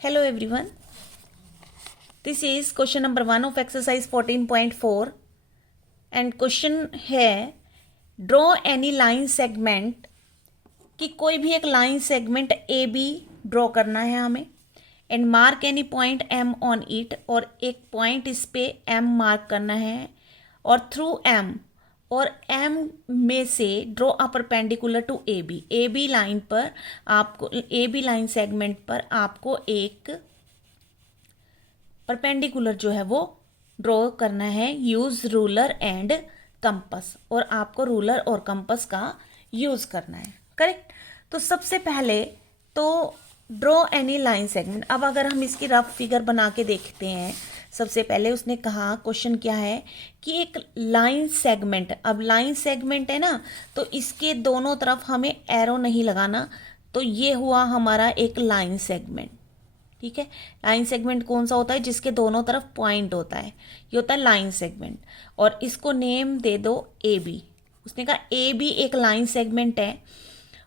Hello everyone. This is question number 1 of exercise 14.4 and question है draw any line segment कि कोई भी एक line segment A B draw करना है हमें and mark any point M on it और एक पॉइंट इस पे एम मार्क करना है और थ्रू एम और एम में से draw a perpendicular to A B line पर आपको ए बी लाइन सेगमेंट पर आपको एक परपेंडिकुलर जो है वो ड्रॉ करना है यूज रूलर एंड कंपस और आपको रूलर और कंपस का यूज करना है। करेक्ट। तो सबसे पहले तो ड्रॉ एनी लाइन सेगमेंट। अब अगर हम इसकी रफ फिगर बना के देखते हैं, सबसे पहले उसने कहा क्वेश्चन क्या है कि एक लाइन सेगमेंट, अब लाइन सेगमेंट है ना, तो इसके दोनों तरफ हमें एरो नहीं लगाना, तो ये हुआ हमारा एक लाइन सेगमेंट। ठीक है, लाइन सेगमेंट कौन सा होता है जिसके दोनों तरफ पॉइंट होता है, ये होता है लाइन सेगमेंट। और इसको नेम दे दो ए बी। उसने कहा ए बी एक लाइन सेगमेंट है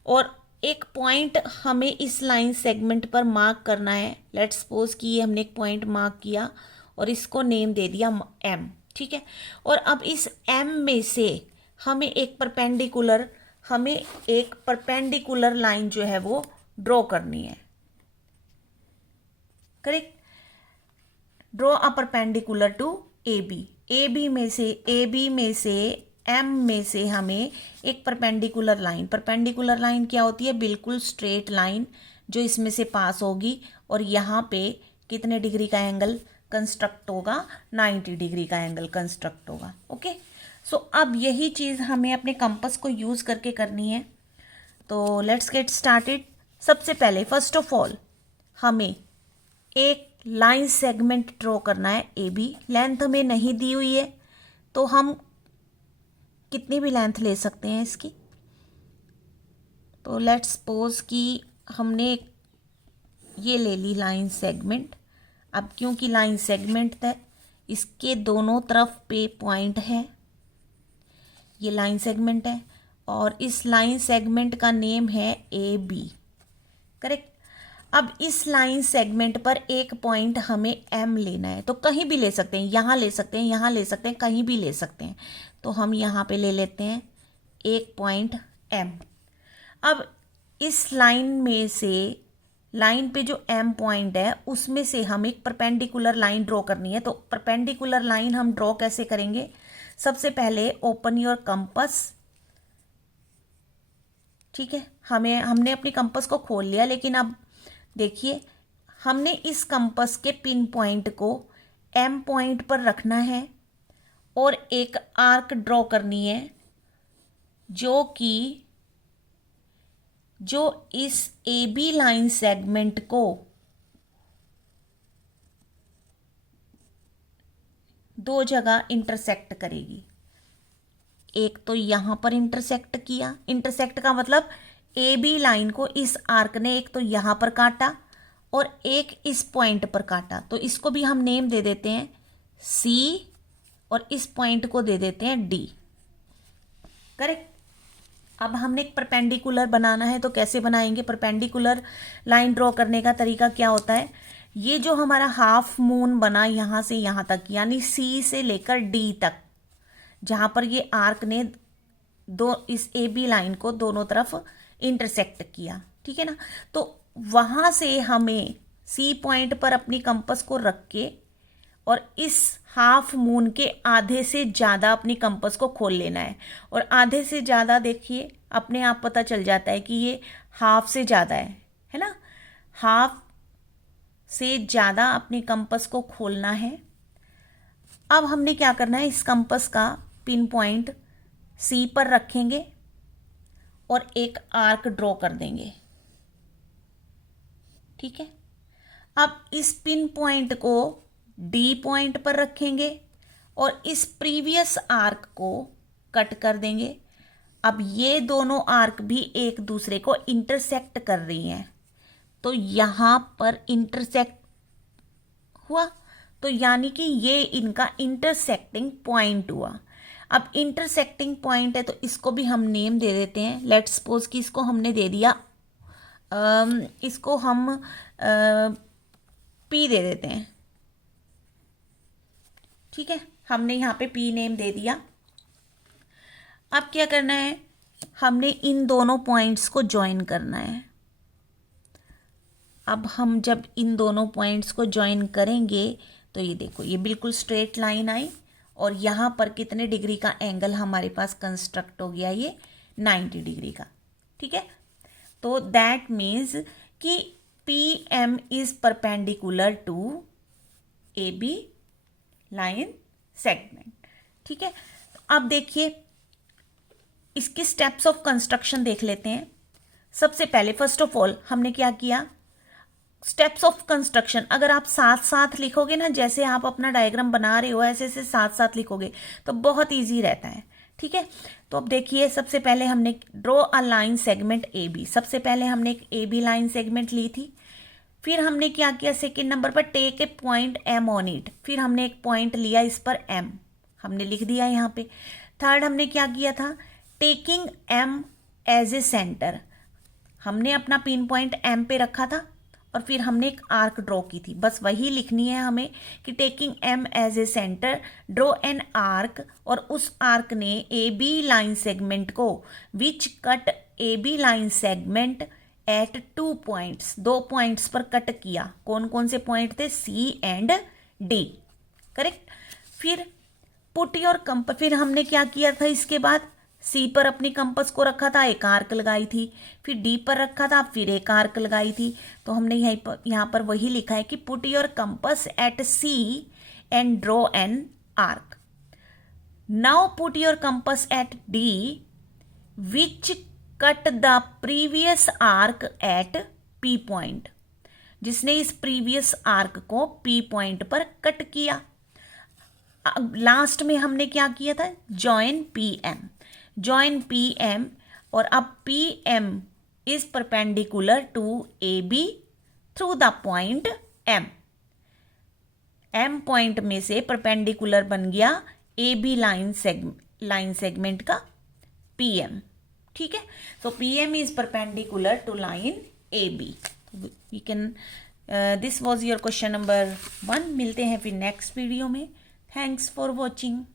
और एक पॉइंट हमें इस लाइन सेगमेंट पर मार्क करना है। लेट्स सपोज कि ये हमने एक पॉइंट मार्क किया और इसको नेम दे दिया एम। ठीक है, और अब इस एम में से हमें एक परपेंडिकुलर लाइन जो है वो ड्रॉ करनी है। Correct. Draw a perpendicular to A B में से एम में से हमें एक परपेंडिकुलर लाइन क्या होती है? बिल्कुल स्ट्रेट लाइन जो इसमें से पास होगी और यहाँ पे कितने डिग्री का एंगल कंस्ट्रक्ट होगा? 90 डिग्री का एंगल कंस्ट्रक्ट होगा। ओके, सो अब यही चीज़ हमें अपने कंपास को यूज़ करके करनी है। तो लेट्स गेट स्टार्टेड। सबसे पहले फर्स्ट ऑफ ऑल हमें एक लाइन सेगमेंट ड्रॉ करना है ए बी। लेंथ हमें नहीं दी हुई है तो हम कितनी भी लेंथ ले सकते हैं इसकी। तो लेट्स सपोज कि हमने ये ले ली लाइन सेगमेंट। अब क्योंकि लाइन सेगमेंट है इसके दोनों तरफ पे पॉइंट है, ये लाइन सेगमेंट है और इस लाइन सेगमेंट का नेम है ए बी। करेक्ट। अब इस लाइन सेगमेंट पर एक पॉइंट हमें एम लेना है, तो कहीं भी ले सकते हैं, यहाँ ले सकते हैं, यहाँ ले सकते हैं, कहीं भी ले सकते हैं। तो हम यहाँ पे ले लेते हैं एक पॉइंट एम। अब इस लाइन में से, लाइन पे जो एम पॉइंट है उसमें से हम एक परपेंडिकुलर लाइन ड्रॉ करनी है। तो परपेंडिकुलर लाइन हम ड्रॉ कैसे करेंगे? सबसे पहले ओपन योर कंपास। ठीक है, हमने अपनी कंपास को खोल लिया, लेकिन अब देखिए हमने इस कंपास के पिन पॉइंट को एम पॉइंट पर रखना है और एक आर्क ड्रॉ करनी है जो इस ए बी लाइन सेगमेंट को दो जगह इंटरसेक्ट करेगी। एक तो यहां पर इंटरसेक्ट किया, इंटरसेक्ट का मतलब ए बी लाइन को इस आर्क ने एक तो यहां पर काटा और एक इस पॉइंट पर काटा, तो इसको भी हम नेम दे देते हैं सी और इस पॉइंट को दे देते हैं डी। करेक्ट। अब हमने एक परपेंडिकुलर बनाना है, तो कैसे बनाएंगे? परपेंडिकुलर लाइन ड्रॉ करने का तरीका क्या होता है? ये जो हमारा हाफ मून बना यहां से यहां तक, यानी सी से लेकर डी तक, जहां पर ये आर्क ने इस ए बी लाइन को दोनों तरफ इंटरसेक्ट किया, ठीक है ना, तो वहां से हमें सी पॉइंट पर अपनी कंपास को रख के और इस हाफ मून के आधे से ज़्यादा अपनी कंपास को खोल लेना है। और आधे से ज़्यादा देखिए अपने आप पता चल जाता है कि ये हाफ से ज़्यादा है ना। हाफ से ज़्यादा अपनी कंपास को खोलना है। अब हमने क्या करना है? इस कंपास का पिन पॉइंट सी पर रखेंगे और एक आर्क ड्रॉ कर देंगे। ठीक है, अब इस पिन पॉइंट को डी पॉइंट पर रखेंगे और इस प्रीवियस आर्क को कट कर देंगे। अब ये दोनों आर्क भी एक दूसरे को इंटरसेक्ट कर रही हैं, तो यहां पर इंटरसेक्ट हुआ, तो यानी कि ये इनका इंटरसेक्टिंग पॉइंट हुआ। अब इंटरसेक्टिंग पॉइंट है तो इसको भी हम नेम दे देते हैं। लेट्स सपोज कि इसको हमने दे दिया, इसको हम P दे देते हैं, ठीक है, हमने यहाँ पे P नेम दे दिया। अब क्या करना है, हमने इन दोनों पॉइंट्स को ज्वाइन करना है। अब हम जब इन दोनों पॉइंट्स को ज्वाइन करेंगे तो ये देखो, ये बिल्कुल स्ट्रेट लाइन आई और यहाँ पर कितने डिग्री का एंगल हमारे पास कंस्ट्रक्ट हो गया, ये 90 डिग्री का, ठीक है। तो दैट मीन्स कि PM is perpendicular to AB line segment, ठीक है। अब देखिए इसके स्टेप्स ऑफ कंस्ट्रक्शन देख लेते हैं। सबसे पहले फर्स्ट ऑफ ऑल हमने क्या किया, स्टेप्स ऑफ कंस्ट्रक्शन अगर आप साथ साथ लिखोगे ना, जैसे आप अपना डायग्राम बना रहे हो ऐसे ऐसे साथ साथ लिखोगे तो बहुत इजी रहता है, ठीक है। तो अब देखिए सबसे पहले हमने draw a line segment AB, सबसे पहले हमने एक AB लाइन सेगमेंट ली थी। फिर हमने क्या किया, सेकेंड नंबर पर take a point M on it, फिर हमने एक पॉइंट लिया इस पर M, हमने लिख दिया यहाँ पे। थर्ड हमने क्या किया था, taking M as a center, हमने अपना पिन पॉइंट M पे रखा था और फिर हमने एक आर्क ड्रॉ की थी, बस वही लिखनी है हमें कि taking M as a center draw an arc, और उस आर्क ने AB लाइन सेगमेंट को which cut AB line segment at 2 points, 2 points पर कट किया। कौन कौन से पॉइंट थे, C एंड D, करेक्ट। फिर पुट योर कंपास, फिर हमने क्या किया था, इसके बाद C पर अपनी कंपास को रखा था, एक आर्क लगाई थी, फिर D पर रखा था, फिर एक आर्क लगाई थी। तो हमने यहाँ पर वही लिखा है कि put your compass at C and draw an arc. Now put your compass at D which cut the previous arc at P point, जिसने इस प्रीवियस आर्क को P पॉइंट पर कट किया। लास्ट में हमने क्या किया था, जॉइन PM, और अब PM is perpendicular to AB through the point M point में से परपेंडिकुलर बन गया AB लाइन सेगमेंट का PM, ठीक है। So PM is perpendicular to line AB। You can, this was your question number 1। मिलते हैं फिर नेक्स्ट वीडियो में। Thanks for watching.